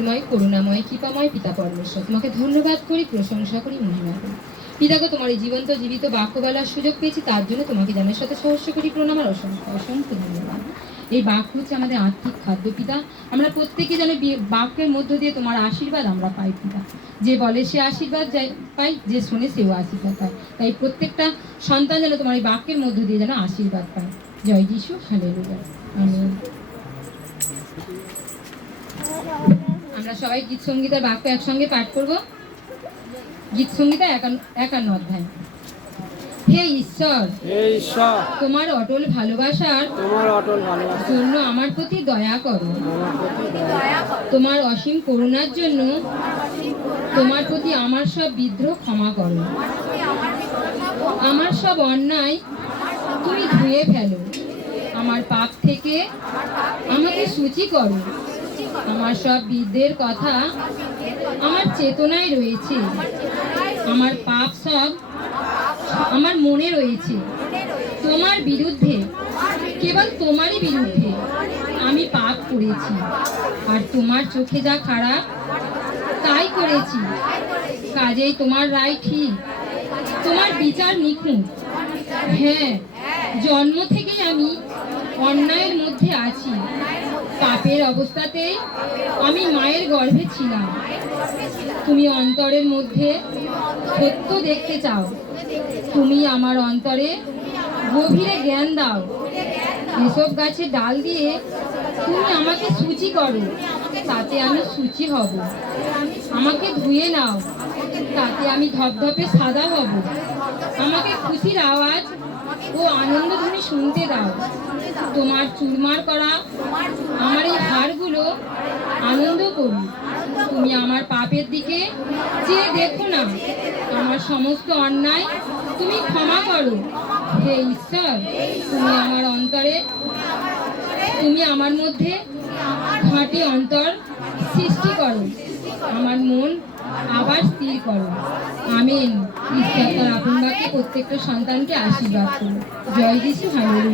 করুণাময় কৃপাময় পিতা পরমেশ্বর, তোমাকে ধন্যবাদ করি, প্রশংসা করি, মহিমা করি। পিতাকে তোমার এই জীবন্ত জীবিত বাক্য বলার সুযোগ পেয়েছি, তার জন্য তোমাকে জানার সাথে সহস্র করি প্রণাম আর অসংখ্য অসংখ্য ধন্যবাদ। এই বাক্য হচ্ছে আমাদের আর্থিক খাদ্য পিতা। আমরা প্রত্যেকে যেন বাক্যের মধ্য দিয়ে তোমার আশীর্বাদ আমরা পাই পিতা। যে বলে সে আশীর্বাদ পাই, যে শোনে সেও আশীর্বাদ পায়। তাই প্রত্যেকটা সন্তান যেন তোমার এই বাক্যের মধ্য দিয়ে যেন আশীর্বাদ পায়। জয় যিশু, হালেলুয়া, আমিন। আমরা সবাই গীত সঙ্গীতের বাক্য একসঙ্গে পাঠ করব। গীত সঙ্গীতা 51 অধ্যায়। হে ঈশ্বর, তোমার অটল ভালোবাসার জন্য আমার প্রতি দয়া করো। তোমার অসীম করুণার জন্য তোমার প্রতি আমার সব বিদ্রোহ ক্ষমা করো। আমার সব অন্যায় তুমি ধুয়ে ফেলো। আমার পাপ থেকে আমাকে সূচি করো। আমার সব বিদ্যের কথা আমার চেতনায় রয়েছে। আমার পাপ সব আমার মনে রয়েছে। তোমার বিরুদ্ধে, কেবল তোমারই বিরুদ্ধে আমি পাপ করেছি, আর তোমার চোখে যা খারাপ তাই করেছি। কাজেই তোমার রায় ঠিক, তোমার বিচার নিখুঁত। হ্যাঁ, জন্ম থেকেই আমি অন্যায়ের মধ্যে আছি। পাপের অবস্থাতেই আমি মায়ের গর্ভে ছিলাম। তুমি অন্তরের মধ্যে সত্য দেখতে চাও। তুমি আমার অন্তরে গভীরে জ্ঞান দাও। এসব গাছের ডাল দিয়ে তুমি আমাকে সূচি করো, তাতে আমি সূচি হব। আমাকে ধুয়ে নাও, তাতে আমি ধপধপে সাদা হব। আমাকে খুশির আওয়াজ ও আনন্দধ্বনি শুনতে দাও। তোমার চুরমার করা আমার এই হাড়গুলো আনন্দ করুন। তুমি আমার পাপের দিকে চেয়ে দেখো না, আমার সমস্ত অন্যায় তুমি ক্ষমা করো। হে ঈশ্বর, তুমি আমার অন্তরে, তুমি আমার মধ্যে খাঁটি অন্তর সৃষ্টি করো। আমার মন আবার স্থির করো। আমিন। ঈশ্বর তার আপন বাক্যে প্রত্যেকটা সন্তানকে আশীর্বাদ করো। জয় যিশু, হালেলুয়া।